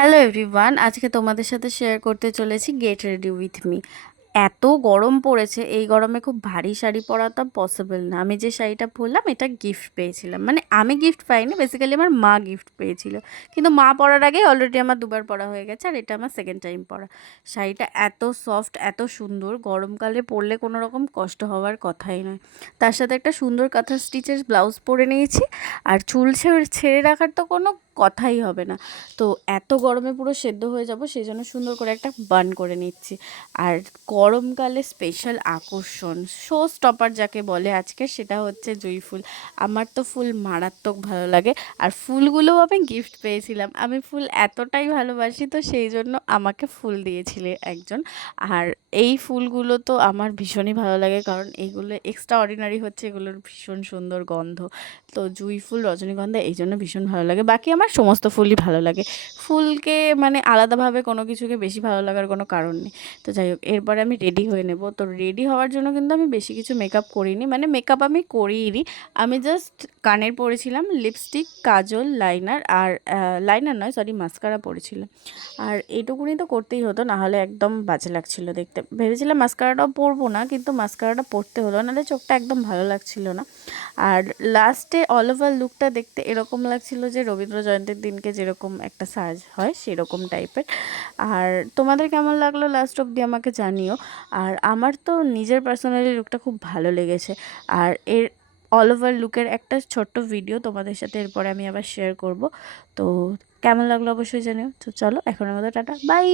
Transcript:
Hello everyone, আজকে তোমাদের সাথে শেয়ার করতে চলেছি গেট রেডি উইথ মি। এত গরম পড়েছে, এই গরমে খুব ভারী শাড়ি পরাটা পসিবল না। আমি যে শাড়িটা পরলাম এটা গিফট পেয়েছিলাম, মানে আমি গিফট পাইনি, বেসিক্যালি আমার মা গিফট পেয়েছিল। কিন্তু মা পরার আগেই অলরেডি আমার দুবার পরা হয়ে গেছে, আর এটা আমার সেকেন্ড টাইম পরা। শাড়িটা এত সফট, এত সুন্দর, গরমকালে পরলে কোনো রকম কষ্ট হওয়ার কথাই নয়। তার সাথে একটা সুন্দর কাঁথা স্টিচের ব্লাউজ পরে নিয়েছি, আর চুল ছেড়ে রাখার তো কোনো কথাই হবে না। তো এত গরমে পুরো সেদ্ধ হয়ে যাব, সেই জন্য সুন্দর করে একটা বান করে নিচ্ছি। আর গরমকালে স্পেশাল আকর্ষণ, শো স্টপার যাকে বলে আজকে, সেটা হচ্ছে জুঁই ফুল। আমার তো ফুল মারাত্মক ভালো লাগে, আর ফুলগুলোও আমি গিফট পেয়েছিলাম। আমি ফুল এতটাই ভালোবাসি, তো সেই জন্য আমাকে ফুল দিয়েছিল একজন। আর এই ফুলগুলো তো আমার ভীষণই ভালো লাগে, কারণ এইগুলো এক্সট্রা অর্ডিনারি হচ্ছে, এগুলোর ভীষণ সুন্দর গন্ধ। তো জুঁই ফুল, রজনীগন্ধা এই জন্য ভীষণ ভালো লাগে। বাকি আমার সমস্ত ফুলই ভালো লাগে। ফুলকে মানে আলাদাভাবে কোনো কিছুকে বেশি ভালো লাগার কোনো কারণ নেই। তো যাই হোক, এরপরে আমি রেডি হয়ে নেব। তো রেডি হওয়ার জন্য কিন্তু আমি বেশি কিছু মেকআপ করিনি, মানে মেকআপ আমি করিনি। আমি জাস্ট কানের পরেছিলাম লিপস্টিক, কাজল, লাইনার, আর লাইনার নয় সরি, মাস্কারা পরেছিলাম। আর এইটুকুনি তো করতেই হতো, না হলে একদম বাজে লাগছিলো দেখতে। ভেবেছিলাম মাস্কারাটাও পরবো না, কিন্তু মাস্কারাটা পরতে হলো, নাহলে চোখটা একদম ভালো লাগছিল না। আর লাস্টে অল ওভার লুকটা দেখতে এরকম লাগছিল যে রবীন্দ্র জয়ন্তীর দিনকে যেরকম একটা সাজ হয় সেরকম টাইপের। আর তোমাদের কেমন লাগলো লাস্ট অবধি আমাকে জানিও। আর আমার তো নিজের পার্সোনালি লুকটা খুব ভালো লেগেছে। আর এর অল ওভার লুকের একটা ছোট্ট ভিডিও তোমাদের সাথে এরপরে আমি আবার শেয়ার করব। তো কেমন লাগলো অবশ্যই জানিও। তো চলো, এখন আমাদের টাটা, বাই।